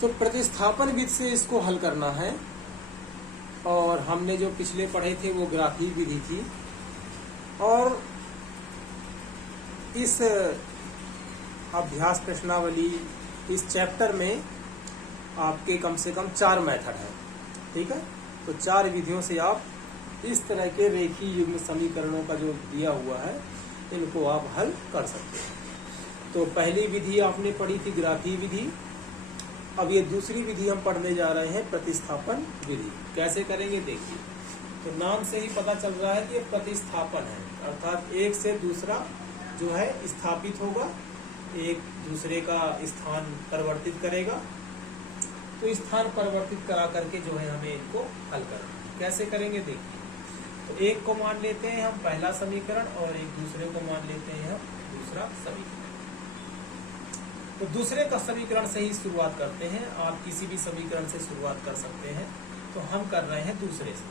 तो प्रतिस्थापन विधि से इसको हल करना है। और हमने जो पिछले पढ़े थे वो ग्राफी विधि थी। और इस अभ्यास प्रश्नावली, इस चैप्टर में आपके कम से कम 4 मेथड हैं। ठीक है, तो 4 विधियों से आप इस तरह के रेखीय युग्म समीकरणों का जो दिया हुआ है इनको आप हल कर सकते हैं। तो पहली विधि आपने पढ़ी थी ग्राफी विधि। अब ये दूसरी विधि हम पढ़ने जा रहे हैं प्रतिस्थापन विधि। कैसे करेंगे देखिए। तो नाम से ही पता चल रहा है कि ये प्रतिस्थापन है, अर्थात एक से दूसरा जो है स्थापित होगा, एक दूसरे का स्थान परिवर्तित करेगा। तो स्थान परिवर्तित करा करके जो है हमें इनको हल करना है। कैसे करेंगे देखिए। तो एक को मान लेते हैं हम पहला समीकरण और एक दूसरे को मान लेते हैं हम दूसरा समीकरण। तो दूसरे का समीकरण से ही शुरुआत करते हैं। आप किसी भी समीकरण से शुरुआत कर सकते हैं। तो हम कर रहे हैं दूसरे से।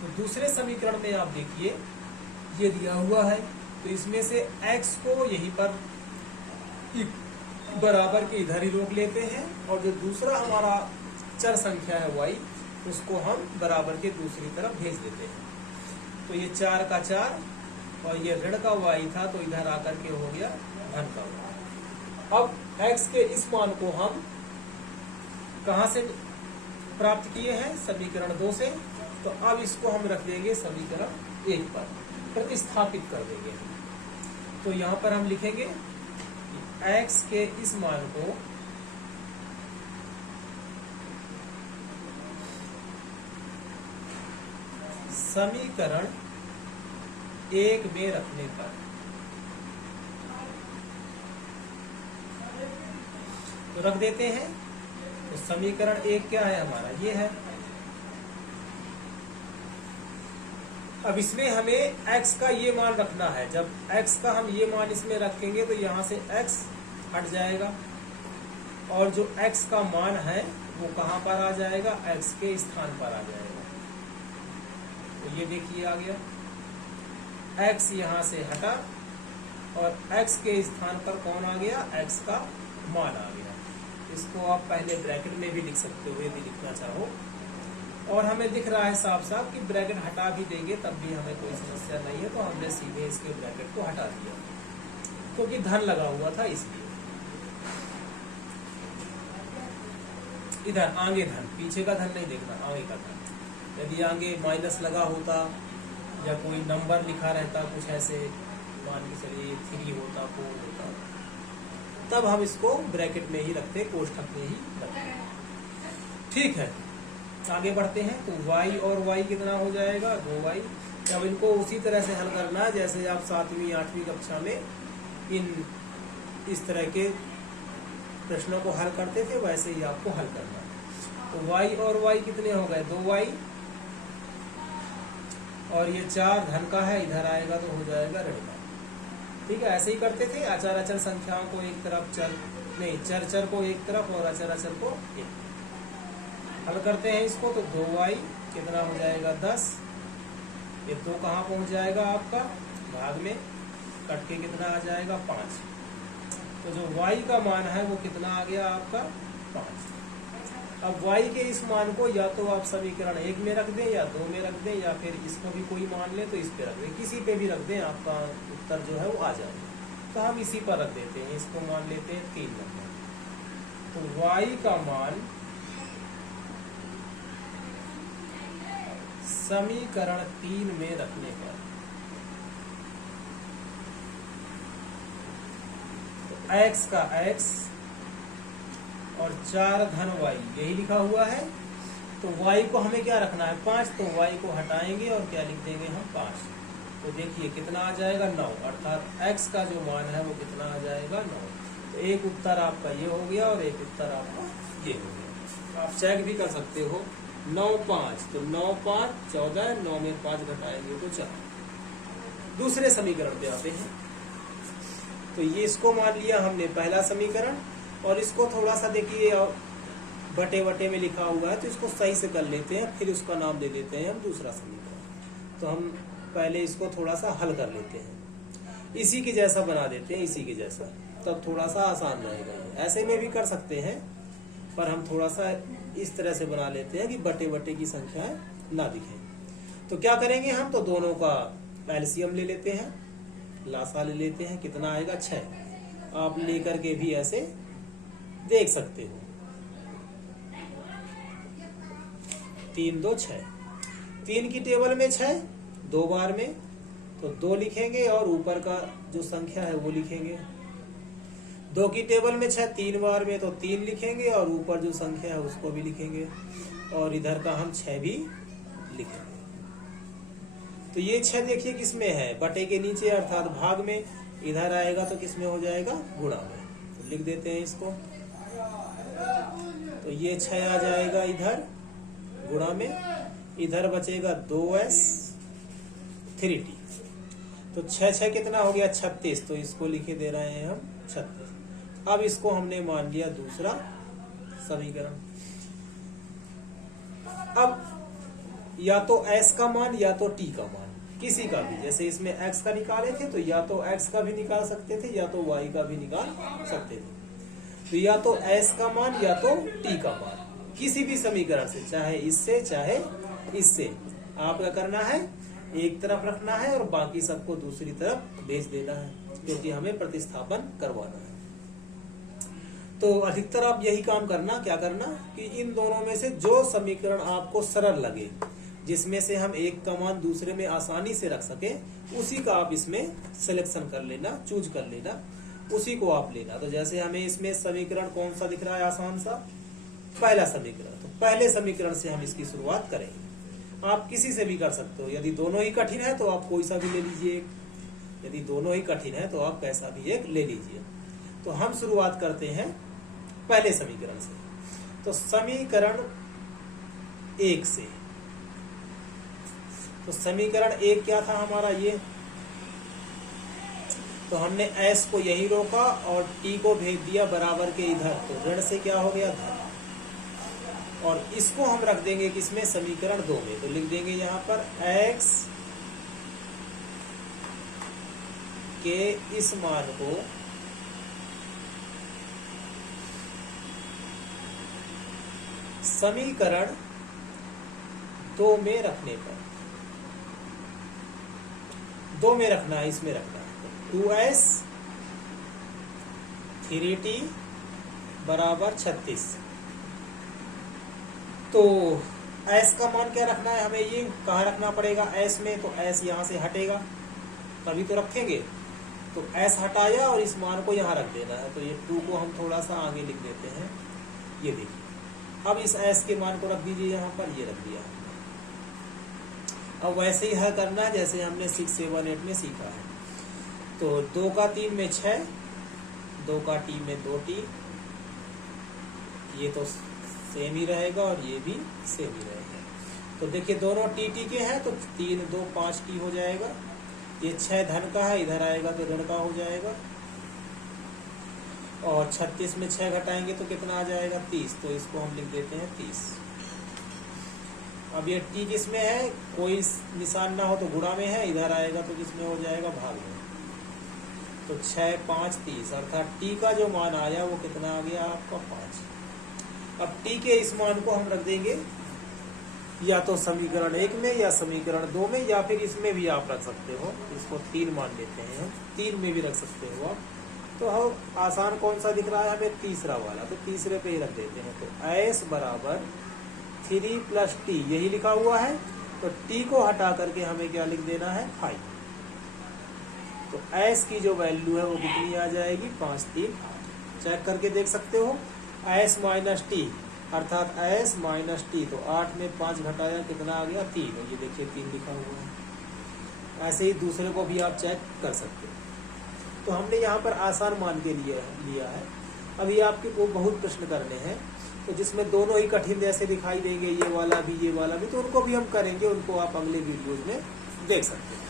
तो दूसरे समीकरण में आप देखिए ये दिया हुआ है। तो इसमें से x को यहीं पर बराबर के इधर ही रोक लेते हैं और जो दूसरा हमारा चर संख्या है y उसको हम बराबर के दूसरी तरफ भेज देते हैं। तो ये 4 का 4 और ये ऋण का y था तो इधर आकर के हो गया धन का y। अब x के इस मान को हम कहां से प्राप्त किए हैं? समीकरण 2 से। तो अब इसको हम रख देंगे समीकरण 1 पर, प्रतिस्थापित कर देंगे। तो यहां पर हम लिखेंगे x के इस मान को समीकरण 1 में रखने पर तो रख देते हैं। तो समीकरण 1 क्या है हमारा? ये है। अब इसमें हमें x का ये मान रखना है। जब x का हम ये मान इसमें रखेंगे तो यहाँ से x हट जाएगा और जो x का मान है वो कहाँ पर आ जाएगा? x के स्थान पर आ जाएगा। तो ये देखिए आ गया, x यहाँ से हटा और x के स्थान पर कौन आ गया? x का मान आ गया। इसको आप पहले ब्रैकेट में भी लिख सकते हो यदि लिखना चाहो। और हमें दिख रहा है साफ साफ कि ब्रैकेट हटा भी देंगे तब भी हमें कोई समस्या नहीं है। तो हमने सीधे इसके ब्रैकेट को हटा दिया क्योंकि धन लगा हुआ था इसलिए। इधर आगे धन, पीछे का धन नहीं देखना, आगे का धन। यदि आगे माइनस लगा होता या कोई नंबर लिखा रहता कुछ ऐसे, मान के चलिए 3 होता 4 होता, तब हम इसको ब्रैकेट में ही रखते, कोष्ठक में ही रखते। ठीक है, आगे बढ़ते हैं। तो y और y कितना हो जाएगा? 2y। अब इनको उसी तरह से हल करना है जैसे आप 7वीं 8वीं कक्षा में इस तरह के प्रश्नों को हल करते थे, वैसे ही आपको हल करना है। तो y और y कितने हो गए? 2y। और ये 4 धन का है, इधर आएगा तो हो जाएगा ऋण का। ठीक है, ऐसे ही करते थे। अचर अचर संख्याओं को एक तरफ, चर चर को एक तरफ और अचर अचर को एक तरफ। हल करते हैं इसको। तो 2y कितना हो जाएगा? 10। ये 2 कहाँ पहुंच जाएगा आपका? भाग में कट के कितना आ जाएगा? 5। तो जो y का मान है वो कितना आ गया आपका? 5। अब y के इस मान को या तो आप समीकरण 1 में रख दें या 2 में रख दें या फिर इसको भी कोई मान ले तो इस पे रख दें, किसी पे भी रख दें, आपका उत्तर जो है वो आ जाएगा। तो हम इसी पर रख देते हैं, इसको मान लेते हैं 3 नंबर। तो y का मान समीकरण 3 में रखने पर तो x का x और 4 धन y यही लिखा हुआ है। तो y को हमें क्या रखना है? 5। तो y को हटाएंगे और क्या लिख देंगे हम? 5। तो देखिए कितना आ जाएगा? 9। अर्थात x का जो मान है वो कितना आ जाएगा? 9। तो एक उत्तर आपका ये हो गया और एक उत्तर आपका ये हो गया। आप चेक भी कर सकते हो। 9 5 तो 9 5 14, 9 में 5 घटाएंगे तो 4। दूसरे समीकरण पे आते हैं। तो ये इसको मान लिया हमने पहला समीकरण और इसको थोड़ा सा देखिए बटे बटे में लिखा हुआ है तो इसको सही से कर लेते हैं, फिर उसका नाम दे देते हैं हम दूसरा समीकरण। तो हम पहले इसको थोड़ा सा हल कर लेते हैं, इसी के जैसा बना देते हैं, इसी के जैसा, तब थोड़ा सा आसान रहेगा। ऐसे में भी कर सकते हैं पर हम थोड़ा सा इस तरह से बना लेते हैं कि बटे बटे की संख्याएं ना दिखें। तो क्या करेंगे हम, तो दोनों का एलसीएम ले लेते हैं, लासा ले लेते हैं, कितना आएगा 6। आप लेकर के भी ऐसे देख सकते हो। 3 2 6, 3 की टेबल में 6 2 बार में, तो 2 लिखेंगे और ऊपर का जो संख्या है वो लिखेंगे। 2 की टेबल में 6 3 बार में, तो 3 लिखेंगे और ऊपर जो संख्या है उसको भी लिखेंगे, और इधर का हम 6 भी लिखेंगे। तो ये 6 देखिए किसमें है, बटे के नीचे अर्थात भाग में, इधर आएगा तो किसमें हो जाएगा, गुणा में। तो लिख देते हैं इसको। तो ये 6 आ जाएगा इधर गुणा में, इधर बचेगा 2s 3t। तो 6 6 कितना हो गया 36, तो इसको लिखे दे रहे हैं हम 36। अब इसको हमने मान लिया दूसरा समीकरण। अब या तो s का मान या तो t का मान, किसी का भी, जैसे इसमें x का निकाले थे तो या तो x का भी निकाल सकते थे या तो y का भी निकाल सकते थे। तो या तो s का मान या तो t का मान, किसी भी समीकरण से, चाहे इससे चाहे इससे। आपका करना है एक तरफ रखना है और बाकी सबको दूसरी तरफ भेज देना है, क्योंकि हमें प्रतिस्थापन करवाना है। तो अधिकतर आप यही काम करना, क्या करना कि इन दोनों में से जो समीकरण आपको सरल लगे, जिसमें से हम एक का मान दूसरे में आसानी से रख सके, उसी का आप इसमें सिलेक्शन कर लेना, चूज कर लेना, उसी को आप लेना। तो जैसे हमें इसमें समीकरण कौन सा दिख रहा है आसान सा, पहला समीकरण। तो पहले समीकरण से हम इसकी शुरुआत करेंगे। आप किसी से भी कर सकते हो, यदि दोनों ही कठिन है तो आप कोई सा भी ले लीजिए, यदि दोनों ही कठिन है तो आप कैसा भी एक ले लीजिए। तो हम शुरुआत करते हैं पहले समीकरण से। तो समीकरण 1 से, तो समीकरण 1 क्या था हमारा, ये तो हमने s को यही रोका और t को भेज दिया बराबर के इधर, तो ऋण से क्या हो गया धन, और इसको हम रख देंगे किसमें, समीकरण 2 में। तो लिख देंगे यहाँ पर x के इस मान को समीकरण 2 में रखने पर, 2 में रखना है, इसमें रखना है। 2s 3t बराबर 36। तो s का मान क्या रखना है हमें, ये कहाँ रखना पड़ेगा s में, तो s यहाँ से हटेगा तभी तो रखेंगे। तो s हटाया और इस मान को यहाँ रख देना है। तो ये 2 को हम थोड़ा सा आगे लिख देते हैं, ये देखिए। अब इस s के मान को रख दीजिए यहाँ पर, ये रख दिया। अब वैसे ही हल करना है जैसे हमने 6 7 8 में सीखा है। तो 2 का 3 में 6, 2 का t में 2t, ये तो सेम ही रहेगा और ये भी सेम ही रहेगा। तो देखिए दोनों t t के हैं, तो 3 2 5t हो जाएगा। ये 6 धन का है, इधर आएगा तो ऋण का हो जाएगा। और 36 में 6 घटाएंगे तो कितना आ जाएगा 30, तो इसको हम लिख देते हैं 30। अब ये t किसमें है, कोई निशान ना हो तो गुणा में है, इधर आएगा तो किसमें हो जाएगा भाग में। तो 6 5 30, अर्थात t का जो मान आया वो कितना आ गया आपका 5। अब t के इस मान को हम रख देंगे या तो समीकरण 1 में या समीकरण 2 में, या फिर इसमें भी आप रख सकते हो। इसको 3 मान लेते हैं हम, 3 में भी रख सकते हो आप। तो हम आसान कौन सा दिख रहा है हमें, तीसरा वाला, तो तीसरे पे ही रख देते हैं। तो s बराबर 3 + t, यही लिखा हुआ है। तो t को हटा करके हमें क्या लिख देना है 5। तो s की जो वैल्यू है वो कितनी आ जाएगी 5 3। चेक करके देख सकते हो, s - t अर्थात s - t, तो 8 में 5 घटाया कितना आ गया 3, और ये देखिए 3 लिखा हुआ है। ऐसे ही दूसरे को भी आप चेक कर सकते हो। तो हमने यहाँ पर आसान मान के लिए लिया है। अभी आपके को बहुत प्रश्न करने हैं, तो जिसमें दोनों ही कठिन जैसे दिखाई देंगे, ये वाला भी ये वाला भी, तो उनको भी हम करेंगे, उनको आप अगले वीडियोज में देख सकते हैं।